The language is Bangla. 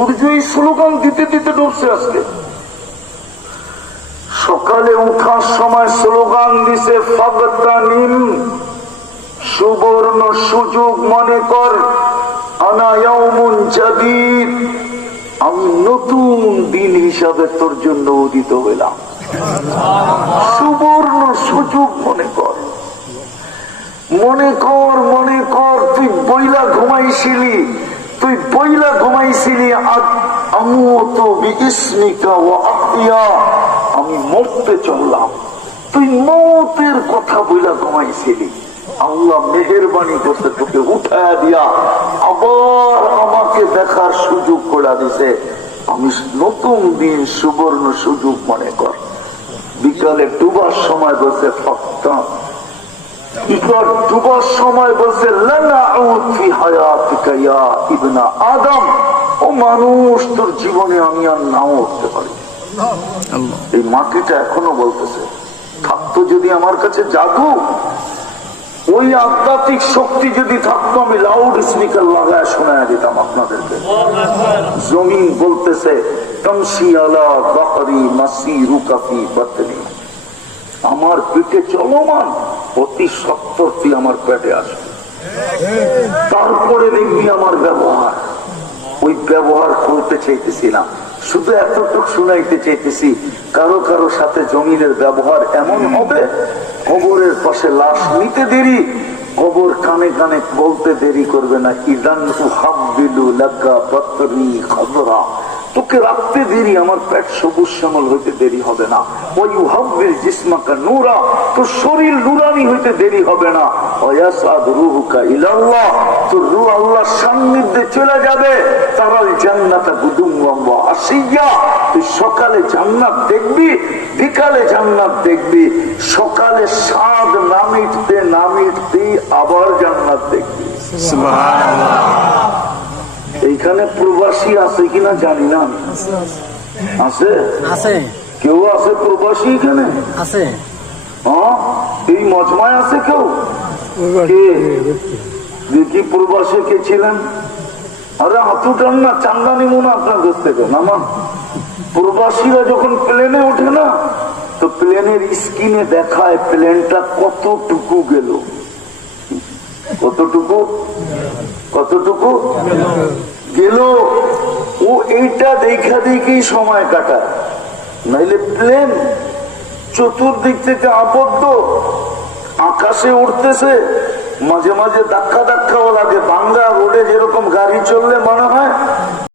সূর্যই স্লোগান দিতে দিতে ডুবছে আজকে। সকালে উঠার সময় স্লোগান দিছে ফাগতানিম, সুবর্ণ সুযোগ মনে কর, আনা ইয়াউমুন জাদীদ, আমি নতুন দিন হিসাবে তোর জন্য উদিত হইলাম। সুবর্ণ সুযোগ মনে কর, মনে কর, মনে কর তুই বইলা ঘুমাইছিলি, তুই বইলা ঘুমাইছিলি আমুতু বিইসমিকা ওয়া আহইয়া, আমি মরতে চললাম, তুই মৌতের কথা বইলা ঘুমাইছিলি। আল্লাহ মেহেরবানি করতে তোকে উঠায় দিয়া আবার আমাকে দেখার সুযোগ করে দিছে। আমি নতুন দিন সুবর্ণ সুযোগ মনে কর। বিকালে ডুবার সময় বসে ফক্তা, ডুবার সময় বলছে আদম, ও মানুষ তোর জীবনে আমি আর নাও উঠতে পারি। এই মাটিটা এখনো বলতেছে থাকতো যদি আমার কাছে জাদু, ওই আধ্যাত্মিক শক্তি যদি থাকতো আমি লাউড স্পিকার লাগায় শোনায় দিতাম আপনাদেরকে। জমিন বলতেছে তমসি আলা বাহরি মাসিরুকা ফি বাতনি, আমার পেটে চলমান অতি সত্তর তুই আমার পেটে আসবে। তারপরে দেখবি আমার ব্যবহার, ওই ব্যবহার করতে চাইতেছিলাম, শুধু এতটুকু শুনাইতে চাইতেছি। কারো কারো সাথে জমিনের ব্যবহার এমন হবে, কবরের পাশে লাশ নিতে দেরি, কবর কানে কানে বলতে দেরি করবে না, ইদান উহাব্বিলু লাকা বাতনি খাদরা, তোকে রাখতে দেরি, আমার পেট সবুজ শ্যামল হইতে দেরি হবে না। ওই উহাব্বিল জিসমাকা নূরা, তোর শরীর নুরানি হইতে দেরি হবে না। ওয়াসাদ রূহুকা ইলাল্লাহ, তোর রূহ আল্লাহর সান্নিধ্যে চলে যাবে। তারাল জান্নাতা গুদুওয়া ওয়া আশিয়া, তুই সকালে জান্নাত দেখবি, বিকালে জান্নাত দেখবি। সকালে স্বাদ না মিটতে না মিটতেই আবার জান্নাত দেখবি। সুবহানাল্লাহ। এইখানে প্রবাসী আছে কিনা জানি না, আছে আছে, কেউ আছে প্রবাসী এখানে আছে? হ্যাঁ, এই মজমায় আছে কেউ? দেখি প্রবাসী কে ছিলেন? আরে হাতুটান না, চান্দা নিব না আপনার কাছ থেকে। নামান প্রবাসীরা যখন প্লেনে ওঠে না, তো প্লেনের স্ক্রিনে দেখায় প্লেনটা কতটুকু গেল, কতটুকু কতটুকু গেল। ও এইটা দেখা দেখেই সময় কাটায়, নাইলে প্লেন চতুর্দিক থেকে আবদ্ধ, আকাশে উঠতেছে, মাঝে মাঝে ধাক্কা ধাক্কাও লাগে। বাংলা রোডে যেরকম গাড়ি চললে মনে হয়